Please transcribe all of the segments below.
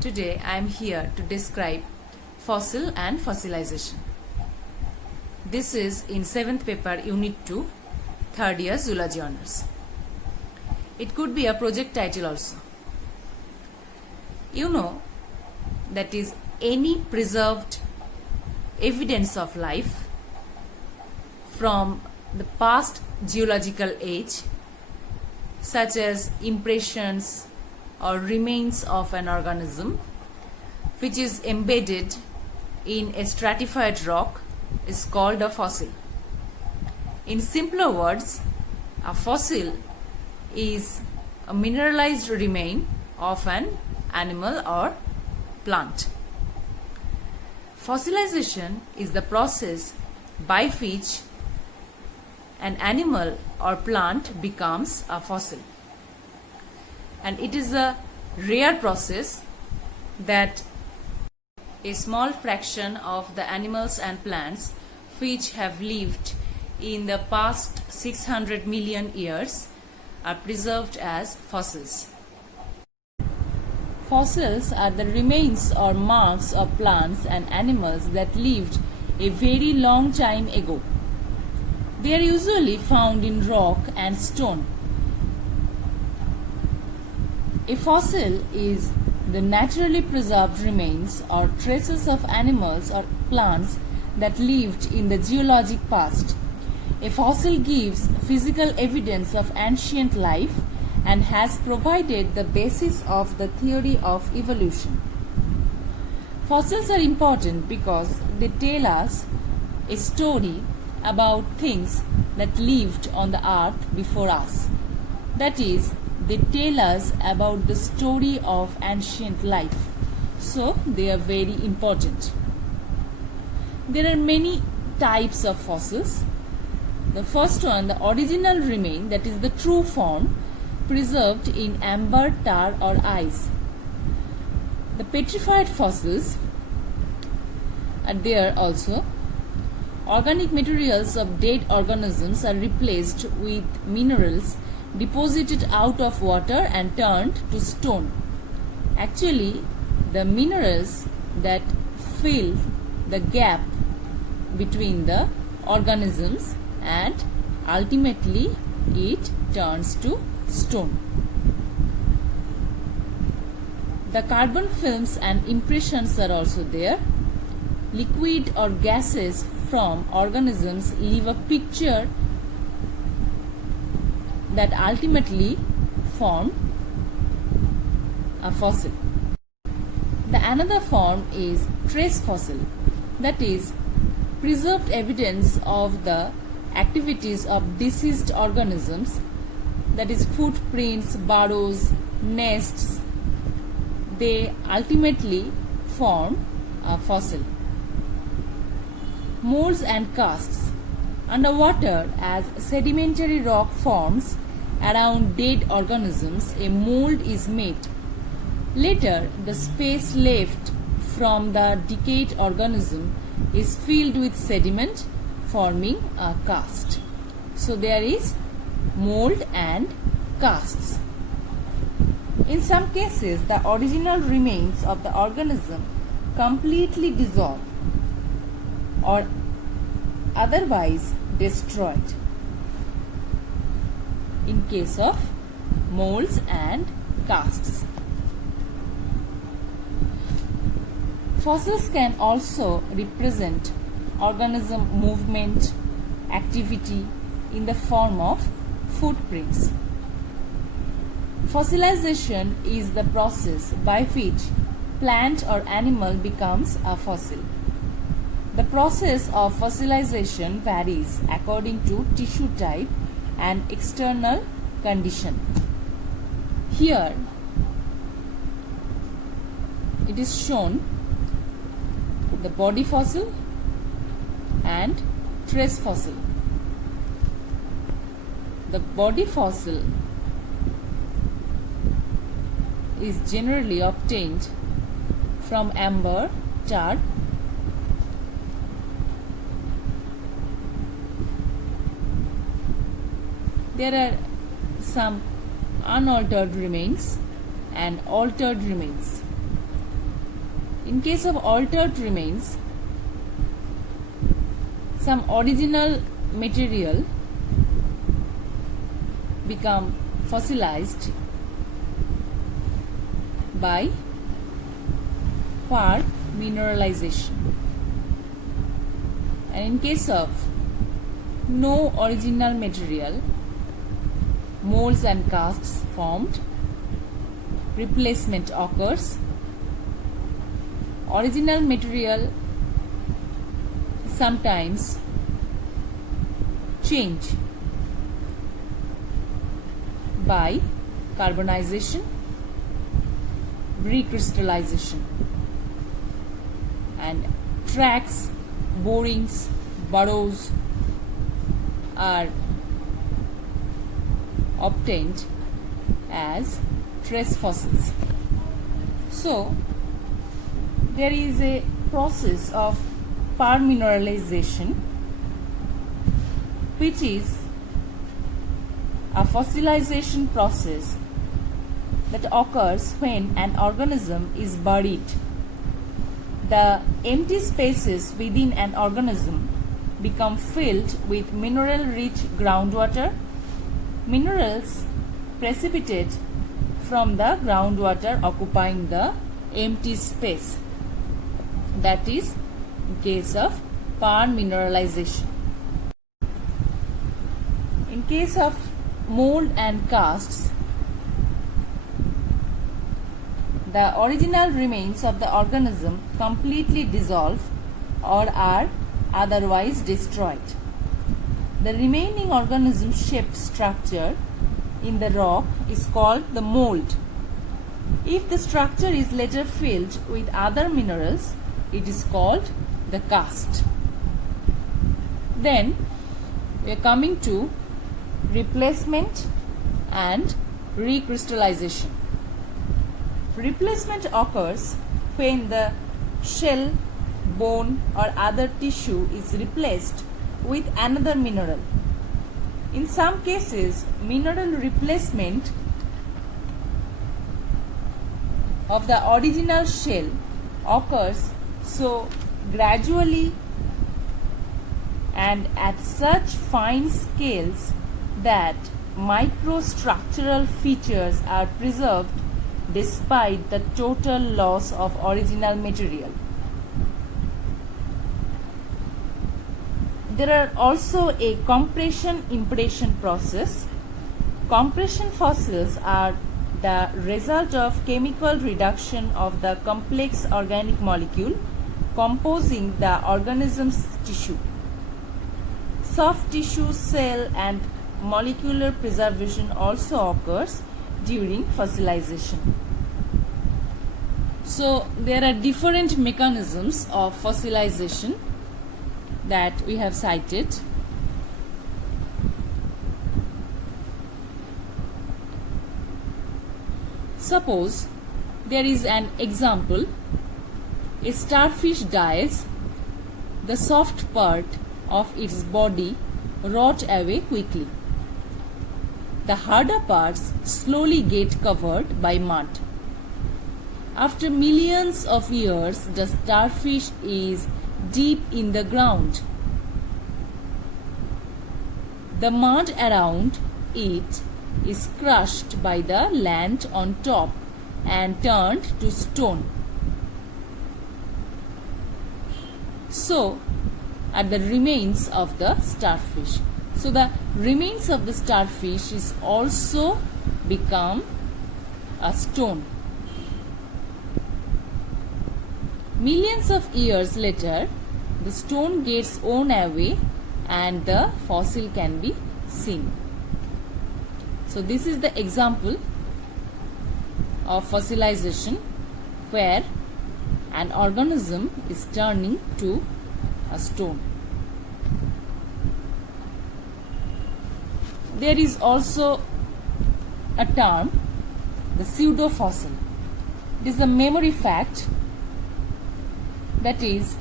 Today I am here to describe fossil and fossilization. This is in 7th paper Unit 2, 3rd year Zoology Honours. It could be a project title also. You know, that is any preserved evidence of life from the past geological age, such as impressions or remains of an organism which is embedded in a stratified rock, is called a fossil. In simpler words, a fossil is a mineralized remain of an animal or plant. Fossilization is the process by which an animal or plant becomes a fossil, and it is a rare process that a small fraction of the animals and plants which have lived in the past 600 million years are preserved as fossils. Fossils are the remains or marks of plants and animals that lived a very long time ago. They are usually found in rock and stone. A fossil is the naturally preserved remains or traces of animals or plants that lived in the geologic past. A fossil gives physical evidence of ancient life and has provided the basis of the theory of evolution. Fossils are important because they tell us a story about things that lived on the earth before us. That is, they tell us about the story of ancient life. So, they are very important. There are many types of fossils. The first one, the original remain, that is the true form, preserved in amber, tar or ice. The petrified fossils are there also. Organic materials of dead organisms are replaced with minerals deposited out of water and turned to stone. Actually, the minerals that fill the gap between the organisms, and ultimately it turns to stone. The carbon films and impressions are also there. Liquid or gases from organisms leave a picture that ultimately form a fossil. The another form is trace fossil, that is preserved evidence of the activities of deceased organisms, that is footprints, burrows, nests. They ultimately form a fossil. Molds and casts. Underwater, as sedimentary rock forms around dead organisms, a mold is made. Later, the space left from the decayed organism is filled with sediment, forming a cast. So, there is mold and casts. In some cases, the original remains of the organism completely dissolve or otherwise destroyed, in case of molds and casts. Fossils can also represent organism movement, activity in the form of footprints. Fossilization is the process by which plant or animal becomes a fossil. The process of fossilization varies according to tissue type and external condition. Here it is shown the body fossil and trace fossil. The body fossil is generally obtained from amber, tar, there are some unaltered remains and altered remains. In case of altered remains, some original material become fossilized by part mineralization. And in case of no original material, molds and casts formed, replacement occurs. Original material sometimes change by carbonization, recrystallization, and tracks, borings, burrows are obtained as trace fossils. So, there is a process of permineralization, which is a fossilization process that occurs when an organism is buried. The empty spaces within an organism become filled with mineral-rich groundwater. Minerals precipitate from the groundwater occupying the empty space. That is case of permineralization. In case of mold and casts, the original remains of the organism completely dissolve or are otherwise destroyed. The remaining organism shaped structure in the rock is called the mold. If the structure is later filled with other minerals, it is called the cast. Then we are coming to replacement and recrystallization. Replacement occurs when the shell, bone, or other tissue is replaced with another mineral. In some cases, mineral replacement of the original shell occurs so gradually and at such fine scales that microstructural features are preserved despite the total loss of original material. There are also a compression impression process. Compression fossils are the result of chemical reduction of the complex organic molecule composing the organism's tissue. Soft tissue, cell, and molecular preservation also occurs during fossilization. So there are different mechanisms of fossilization that we have cited. Suppose there is an example: a starfish dies, the soft part of its body rot away quickly. The harder parts slowly get covered by mud. After millions of years, the starfish is deep in the ground. The mud around it is crushed by the land on top and turned to stone. So are the remains of the starfish. So the remains of the starfish is also become a stone. Millions of years later, the stone gets worn away and the fossil can be seen. So this is the example of fossilization where an organism is turning to a stone. There is also a term, the pseudo-fossil. It is a memory fact, that is,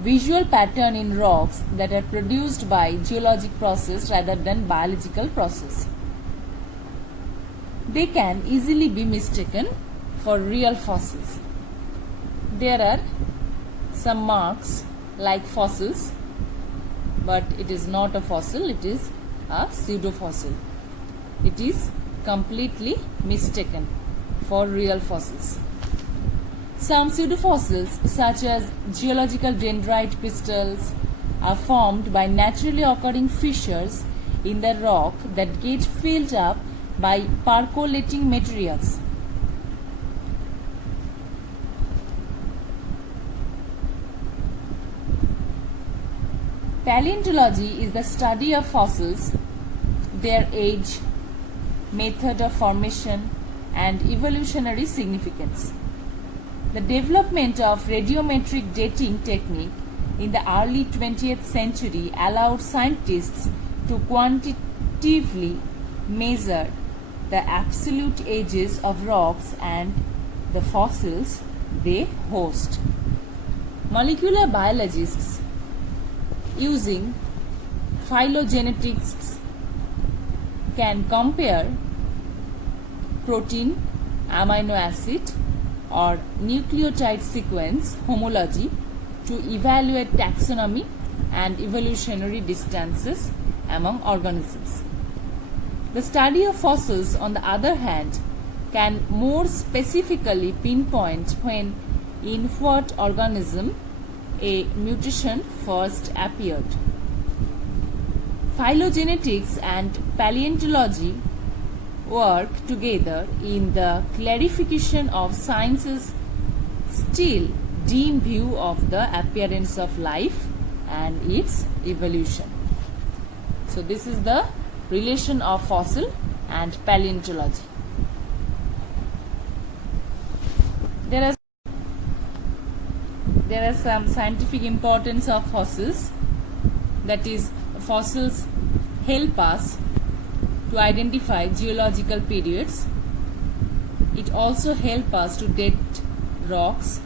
visual pattern in rocks that are produced by geologic process rather than biological process. They can easily be mistaken for real fossils. there are some marks like fossils, but it is not a fossil, it is a pseudo-fossil. It is completely mistaken for real fossils. Some pseudofossils, such as geological dendrite crystals, are formed by naturally occurring fissures in the rock that get filled up by percolating materials. Paleontology is the study of fossils, their age, method of formation, and evolutionary significance. The development of radiometric dating technique in the early 20th century allowed scientists to quantitatively measure the absolute ages of rocks and the fossils they host. Molecular biologists using phylogenetics can compare protein, amino acid, or nucleotide sequence homology to evaluate taxonomy and evolutionary distances among organisms. The study of fossils, on the other hand, can more specifically pinpoint when in what organism a mutation first appeared. Phylogenetics and paleontology work together in the clarification of science's still dim view of the appearance of life and its evolution. So this is the relation of fossil and paleontology. There are some scientific importance of fossils. That is, fossils help us to identify geological periods. It also helps us to date rocks.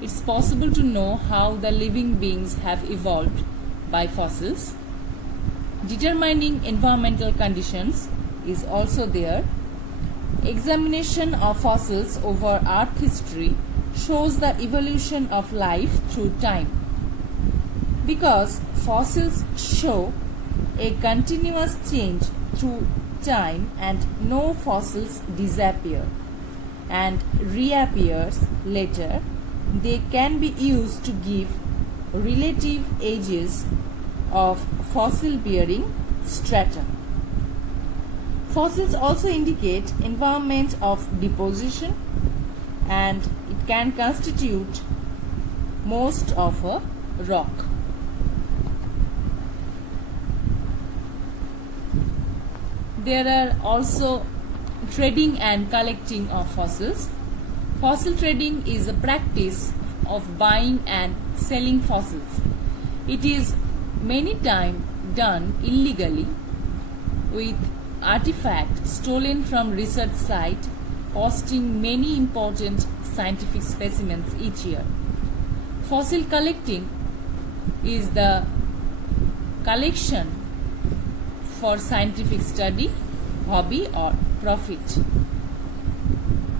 It's possible to know how the living beings have evolved by fossils. Determining environmental conditions is also there. Examination of fossils over Earth history shows the evolution of life through time. Because fossils show a continuous change through time and no fossils disappear and reappears later, they can be used to give relative ages of fossil bearing strata. Fossils also indicate environment of deposition and it can constitute most of a rock. There are also trading and collecting of fossils. Fossil trading is a practice of buying and selling fossils. It is many times done illegally with artifacts stolen from research sites, costing many important scientific specimens each year. Fossil collecting is the collection for scientific study, hobby, or profit.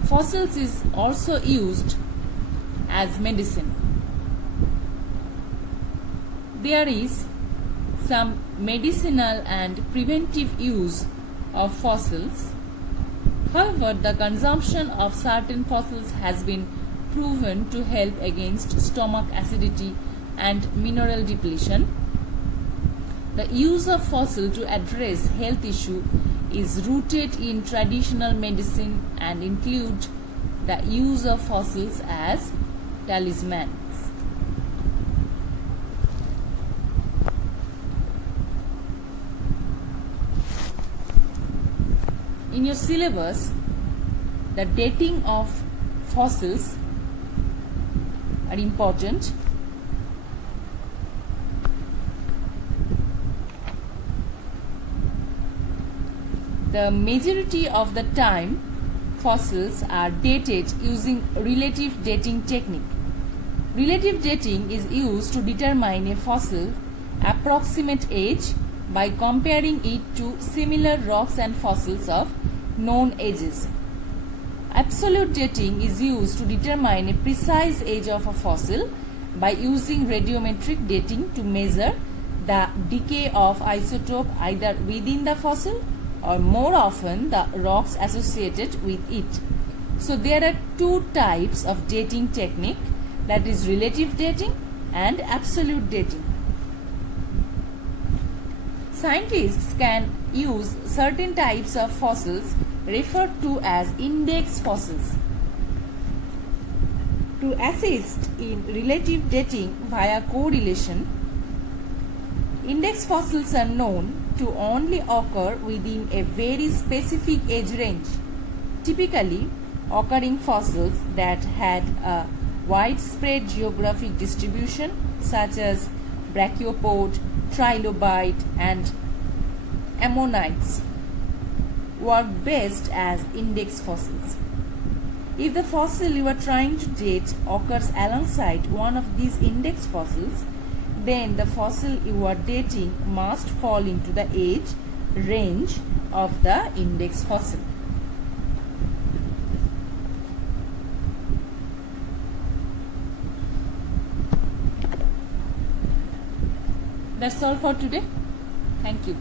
Fossils is also used as medicine. There is some medicinal and preventive use of fossils. However, the consumption of certain fossils has been proven to help against stomach acidity and mineral depletion. The use of fossil to address health issue is rooted in traditional medicine and include the use of fossils as talismans. In your syllabus, the dating of fossils are important. The majority of the time, fossils are dated using relative dating technique. Relative dating is used to determine a fossil's approximate age by comparing it to similar rocks and fossils of known ages. Absolute dating is used to determine a precise age of a fossil by using radiometric dating to measure the decay of isotope either within the fossil or more often the rocks associated with it. So there are two types of dating technique, that is relative dating and absolute dating. Scientists can use certain types of fossils referred to as index fossils to assist in relative dating via correlation. Index fossils are known to only occur within a very specific age range, typically occurring fossils that had a widespread geographic distribution such as brachiopod, trilobite and ammonites work best as index fossils. If the fossil you are trying to date occurs alongside one of these index fossils, then the fossil you are dating must fall into the age range of the index fossil. That's all for today. Thank you.